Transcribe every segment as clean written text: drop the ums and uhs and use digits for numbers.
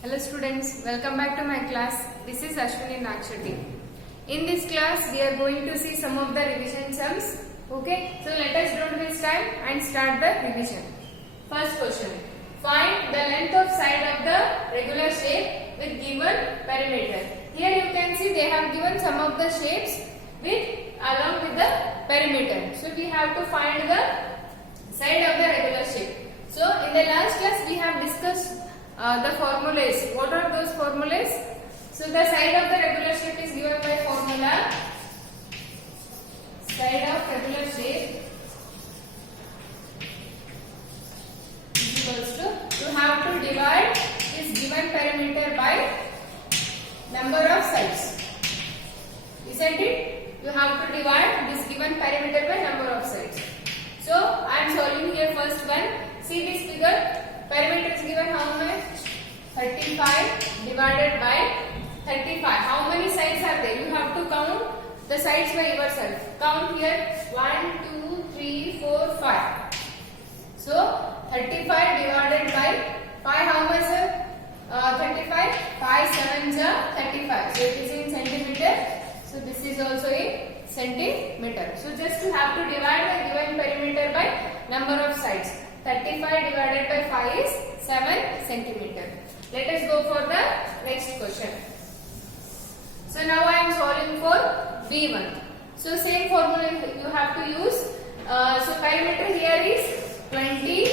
Hello students, welcome back to my class. This is Ashwini Nakshati. In this class, we are going to see some of the revision sums. Okay, so let us don't waste time and start the revision. First question. Find the length of side of the regular shape with given perimeter. Here you can see they have given some of the shapes along with the perimeter. So we have to find the side of the regular shape. So in the last class we have discussed the formulas. What are those formulas? So the side of the regular shape is given by formula. Side of regular shape is equals to, you have to divide this given perimeter by number of sides. Isn't it? You have to divide this given perimeter by number of sides. So I am solving here first one. See this figure. Perimeter is given how much? 35 divided by 35. How many sides are there? You have to count the sides by yourself. Count here 1, 2, 3, 4, 5. So 35 divided by 5, how much sir? 35. 5 7s are 35. So it is in centimeter. So this is also in centimeter. So just you have to divide the given perimeter by number of sides. 35 divided by 5 is 7 centimeter. Let us go for the next question. So now I am solving for B1. So same formula you have to use. So perimeter here is 20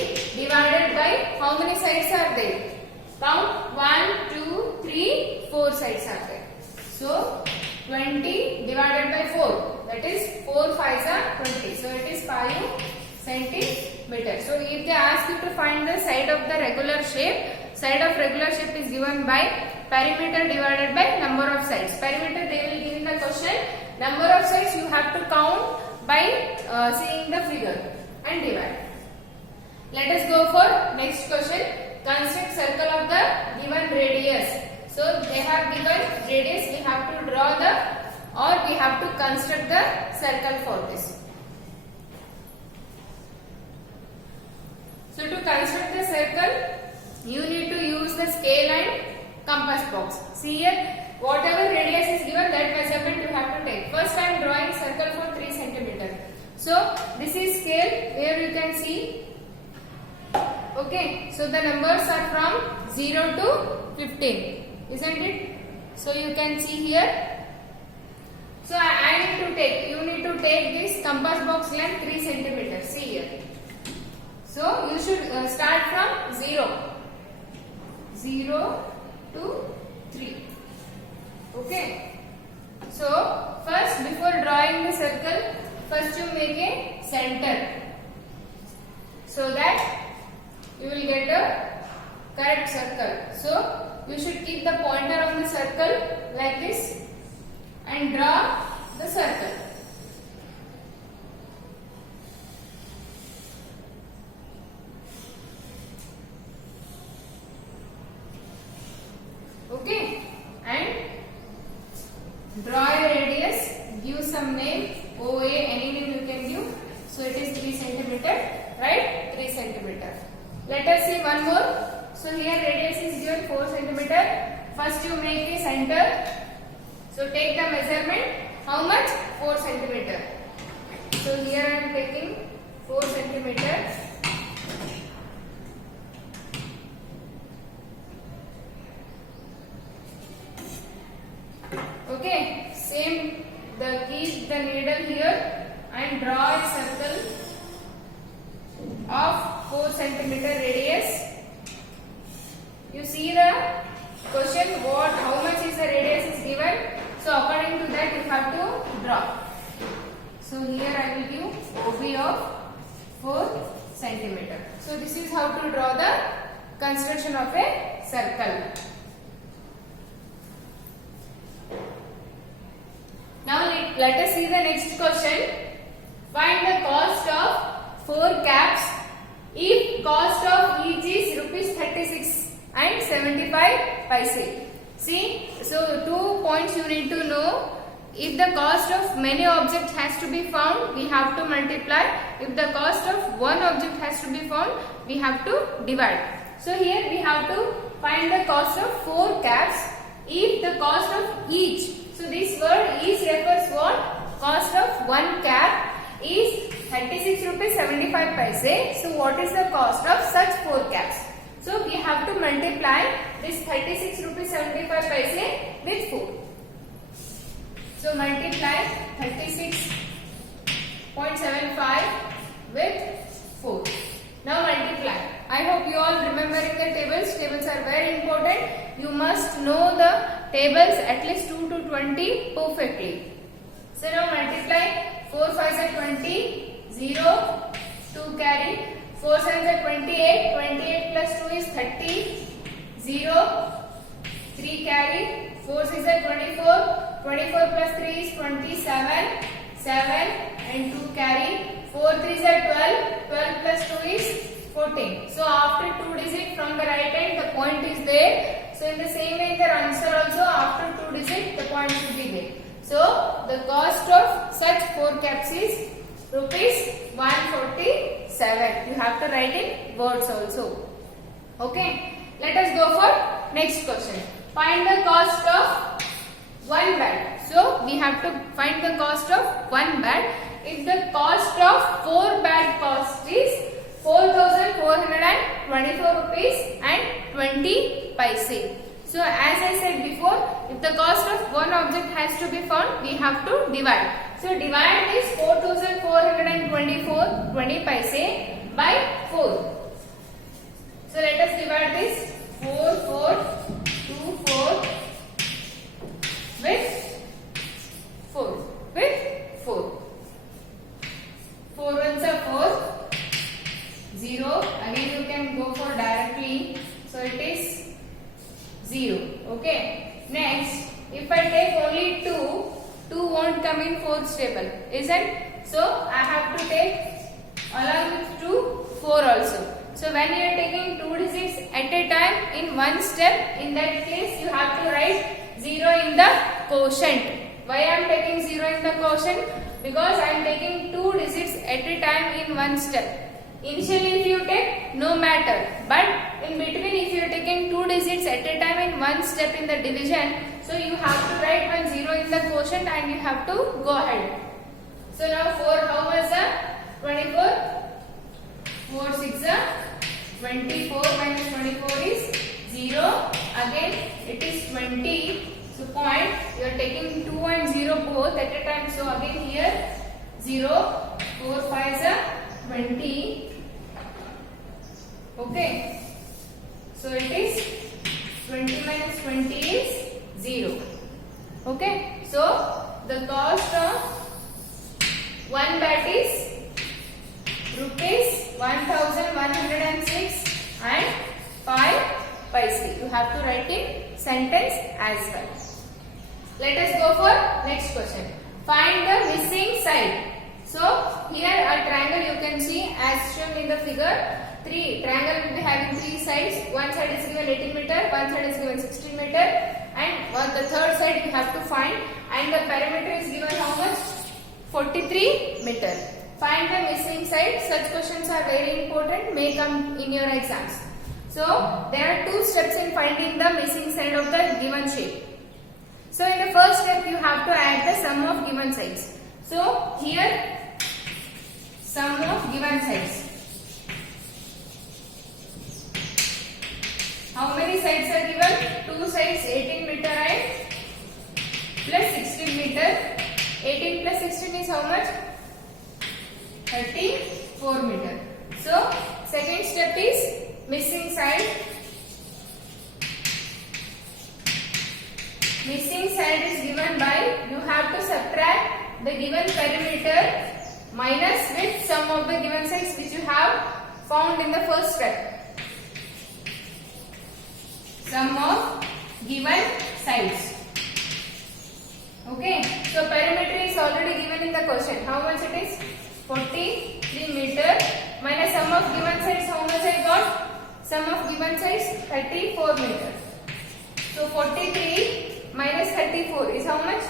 divided by how many sides are there? Count 1, 2, 3, 4 sides are there. So 20 divided by 4, that is 4 5s are 20. So it is 5 centimeter. So if they ask you to find the side of the regular shape, side of regular shape is given by perimeter divided by number of sides. Perimeter they will give in the question. Number of sides you have to count by seeing the figure and divide. Let us go for next question. Construct circle of the given radius. So they have given radius. We have to draw we have to construct the circle for this. So to construct the circle, you need to use the scale and compass box. See here, whatever radius is given, that measurement you have to take. First I am drawing circle for 3 cm. So this is scale where you can see. Okay, so the numbers are from 0 to 15, isn't it? So you can see here. So you need to take this compass box length 3 cm. See here. So you should start from 0 to 3. Okay. So first, before drawing the circle, first you make a center so that you will get a correct circle. So you should keep the pointer on the circle like this and draw the circle. Okay, and draw a radius, give some name, OA, any name you can give. So it is 3 cm, right? 3 cm. Let us see one more. So here radius is given 4 cm. First you make a center. So take the measurement. How much? 4 cm. So here I am taking 4 cm. Okay, same, keep the needle here and draw a circle of 4 cm radius. You see the question, how much is the radius is given. So according to that you have to draw. So here I will give OB of 4 cm. So this is how to draw the construction of a circle. Now let us see the next question. Find the cost of 4 caps if cost of each is rupees 36 and 75 paise. See, so 2 points you need to know. If the cost of many objects has to be found, we have to multiply. If the cost of one object has to be found, we have to divide. So here we have to find the cost of 4 caps if the cost of each. So this word each refers what? Cost of one cap is 36 rupees 75 paise. So what is the cost of such 4 caps? So we have to multiply this 36 rupees 75 paise with 4. So multiply 36.75 with 4. Now multiply. I hope you all remembering the tables. Tables are very important. You must know the tables at least 2 to 20 perfectly. So now multiply 4 5s are 20, 0, 2 carry, 4 7s are 28, 28 plus 2 is 30, 0, 3 carry, 4 6 are 24, 24 plus 3 is 27, 7 and 2 carry, 4 3s are 12, 12 plus 2 is 14. So after 2 digit from the right hand the point is there. So in the same way in the answer also after 2 digit the point should be there. So the cost of such 4 caps is rupees 147. You have to write in words also. Okay. Let us go for next question. Find the cost of one bed. So we have to find the cost of one bed. If the cost of 4 bed cost is 4,424 rupees and 20 paise. So as I said before, if the cost of one object has to be found, we have to divide. So divide this 4,424 20 paise by 4. So let us divide this 4,424 with 4. 4 ones are 4. 0. Again you can go for directly. So it is 0. Okay. Next, if I take only 2, 2 won't come in 4th table, isn't? So I have to take along with 2, 4 also. So when you are taking 2 digits at a time in one step, in that case you have to write 0 in the quotient. Why I am taking 0 in the quotient? Because I am taking 2 digits at a time in one step. Initially if you take, no matter, but in between if you are taking 2 digits at a time in one step in the division, so you have to write one 0 in the quotient and you have to go ahead. So now 4, how much are 24? 4 6 are 24 minus 24 is 0. Again it is 20. So point, you are taking 2 and 0 both at a time. So again here 0, 4 5s are 20. Okay. So it is 20 minus 20 is 0. Okay. So the cost of one bat is rupees 1,106 and 5 paise. You have to write in sentence as well. Let us go for next question. Find the missing side. So here a triangle you can see as shown in the figure. Triangle will be having 3 sides. One side is given 18 meter, one side is given 16 meter, and the third side you have to find. And the perimeter is given how much? 43 meter. Find the missing side. Such questions are very important. May come in your exams. So there are 2 steps in finding the missing side of the given shape. So in the first step you have to add the sum of given sides. So here sum of given sides. How many sides are given? 2 sides, 18 meter and plus 16 meter. 18 plus 16 is how much? 34 meter. So second step is missing side. Missing side is given by, you have to subtract the given perimeter minus with sum of the given sides which you have found in the first step. Sum of given sides. Okay. So perimeter is already given in the question. How much it is? 43 meter minus sum of given sides. How much I got? Sum of given sides 34 meter. So 43 minus 34 is how much?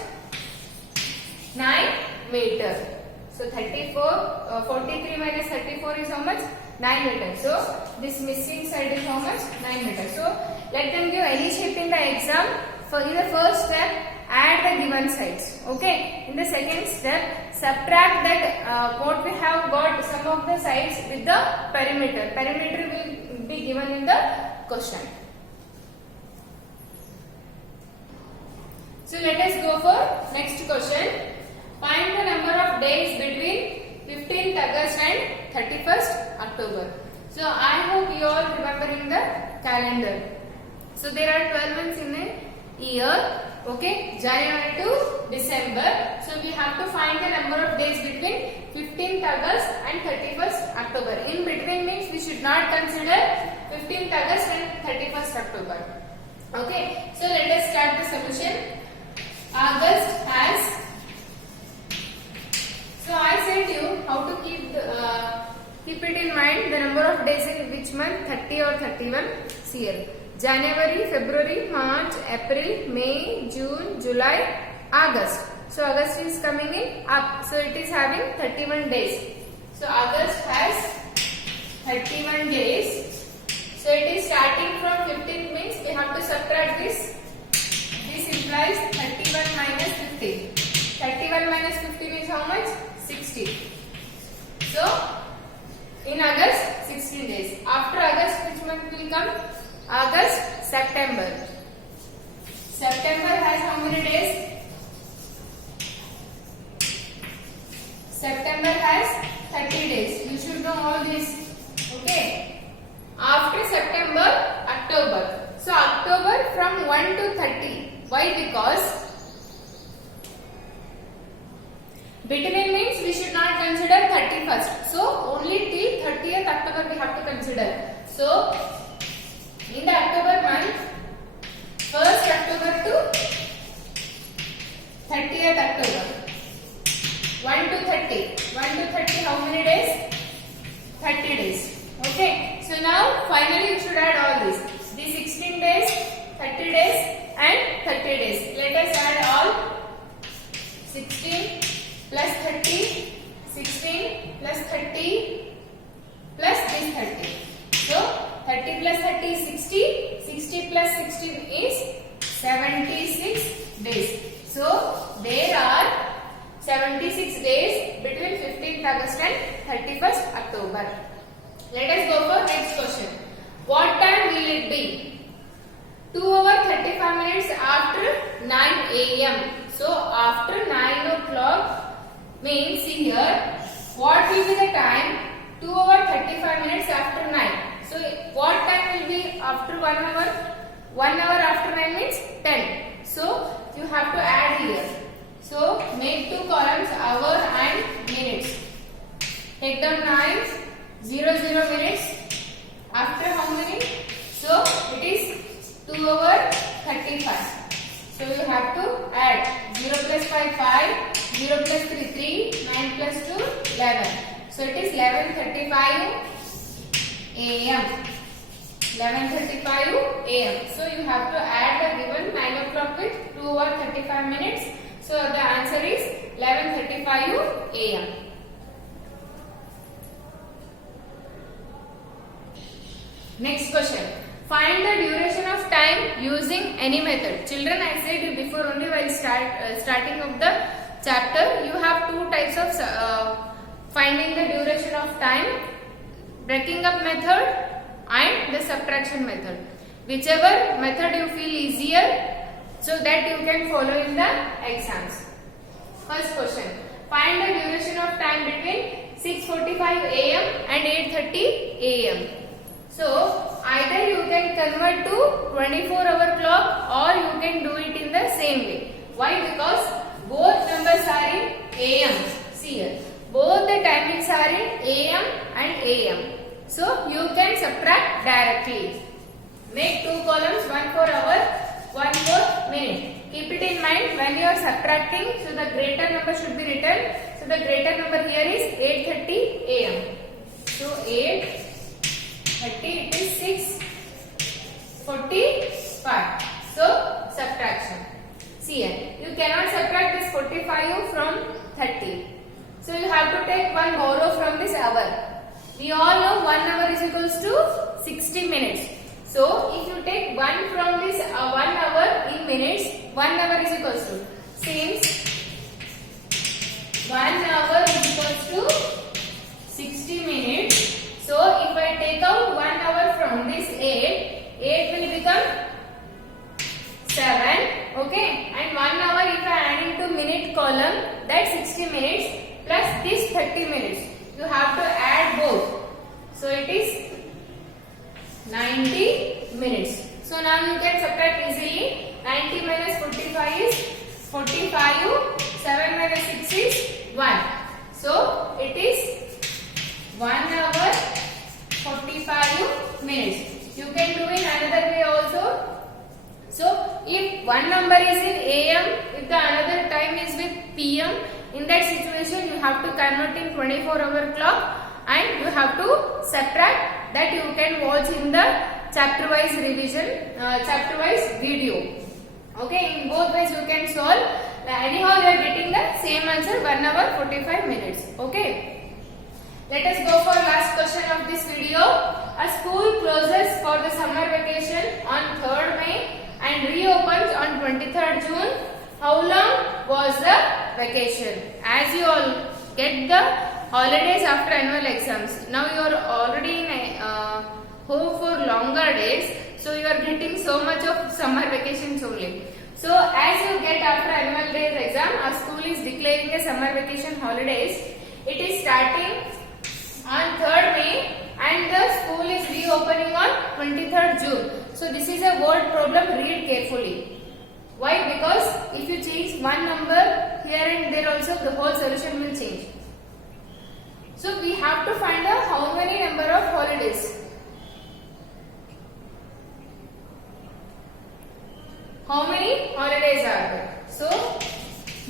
9 meter. So 43 minus 34 is how much? 9 meter. So this missing side is how much? 9 meter. So let them give any shape in the exam. For in the first step, add the given sides. Okay. In the second step, subtract that what we have got some of the sides with the perimeter. Perimeter will be given in the question. So let us go for next question. Find the number of days between 15th August and 31st October. So I hope you all remembering the calendar. So there are 12 months in a year. Okay, January to December. So we have to find the number of days between 15th August and 31st October. In between means we should not consider 15th August and 31st October. Okay, so let us start the solution. August has, so I said you how to keep it in mind the number of days in which month, 30 or 31. See here, January, February, March, April, May, June, July, August. So August is coming in up, so it is having 31 days. So August has 31 days. So it is starting from 15th means we have to subtract this. This implies 31 minus 15. 31 minus 15 is how much? 60. So, in August, 16 days. After August, which month will come? August, September. September has how many days? September has 30 days. You should know all this. Okay. After September, October. So, October from 1 to 30. Why? Because between means we should not consider 31st. So only till 30th October we have to consider. So in the October month, 1st October to 30th October. 1 to 30. 1 to 30 how many days? 30 days. Okay. So now finally you should add all this. The 16 days, 30 days and 30 days. Let us add all. 16 plus 30, 16 plus 30 plus this 30. So 30 plus 30 is 60, 60 plus 16 is 76 days. So there are 76 days between 15th August and 31st October. Let us go for next question. What time will it be? 2 hours 35 minutes after 9 a.m. So after 9 o'clock means see here what will be the time? 2 hours 35 minutes after 9. So what time will be after 1 hour? 1 hour after 9 means 10. So you have to add here. So make two columns, hour and minutes. Take down 9, 0, 0 minutes. After how many? So it is 2 hours 35. So you have to add 0 plus 5, 5, 0 plus 3, 3, 9 plus 2, 11. So it is 11:35 a.m. 11:35 a.m. So you have to add the given 9 o'clock with 2 hours 35 minutes. So the answer is 11:35 a.m. Next question. Find the duration of time using any method. Children, I said before only while starting of the chapter, you have two types of finding the duration of time, breaking up method and the subtraction method. Whichever method you feel easier, so that you can follow in the exams. First question. Find the duration of time between 6:45 a.m. and 8:30 a.m. So either you can convert to 24-hour clock or you can do it in the same way. Why? Because both numbers are in AM. See here. Both the timings are in AM and AM. So you can subtract directly. Make two columns, one for hour, one for minute. Keep it in mind when you are subtracting. So the greater number should be written. So the greater number here is 8:30 AM. So 8:30 it is 6:45. So subtraction. See here. You cannot subtract this 45 from 30. So you have to take one borrow from this hour. We all know 1 hour is equals to 60 minutes. So if you take 1 1 hour is equals to, since 1 hour is equals to 60 minutes. So if I take out 1 hour from this 8 will become 7. Okay, and 1 hour if I add into minute column, that 60 minutes plus this 30 minutes. You have to add both. So it is 90 minutes. So now you can subtract easily. 90 minus 45 is 45. 7 minus 6 is 1. So it is 1 hour 45 minutes. You can do in another way also. So if one number is in AM, if the another time is with PM, in that situation you have to convert in 24-hour clock and you have to subtract. That you can watch in the chapter wise revision, chapter wise video. Okay, in both ways you can solve. Anyhow you are getting the same answer, 1 hour 45 minutes. Okay. Let us go for last question of this video. A school closes for the summer vacation on 3rd May and reopens on 23rd June. How long was the vacation? As you all get the holidays after annual exams. Now you are already in home for longer days. So you are getting so much of summer vacations only. So as you get after annual days exam, our school is declaring a summer vacation holidays. It is starting on 3rd May and the school is reopening on 23rd June. So this is a word problem, read carefully. Why? Because if you change one number here and there also, the whole solution will change. So we have to find out how many number of holidays. How many holidays are there? So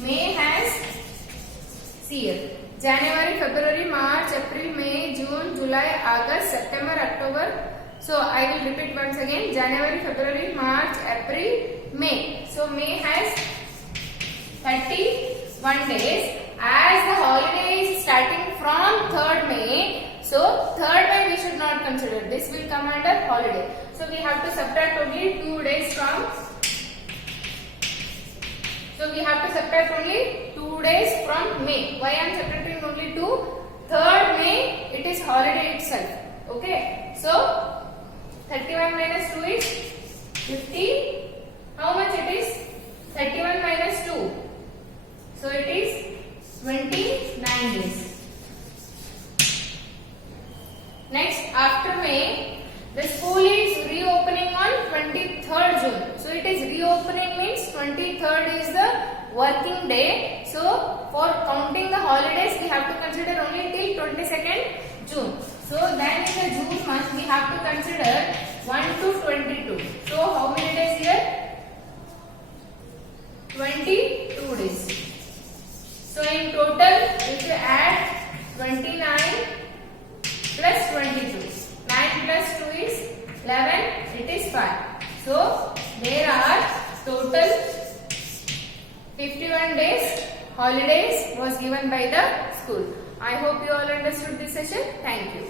May has, see here, January, February, March, April, May, June, July, August, September, October. So I will repeat once again, January, February, March, April, May. So May has 31 days. As the holiday is starting from 3rd May, so 3rd May we should not consider. This will come under holiday. So we have to subtract only 2 days from. So we have to subtract only 2 days from May. Why I am subtracting only 2? 3rd May it is holiday itself. Okay. So 31 minus 2 is 50. How much it is? 31 minus 2. So it is 29 days. Next, after May, the school is reopening on 23rd June. So it is reopening means 23rd is the working day. So for counting the holidays, we have to consider only till 22nd June. So then in the June month, we have to consider 1 to 22. So how many days here? 22 days. So in total, if you add 29 plus 22, 9 plus 2 is 11, it is 5. So there are total 51 days holidays was given by the school. I hope you all understood this session. Thank you.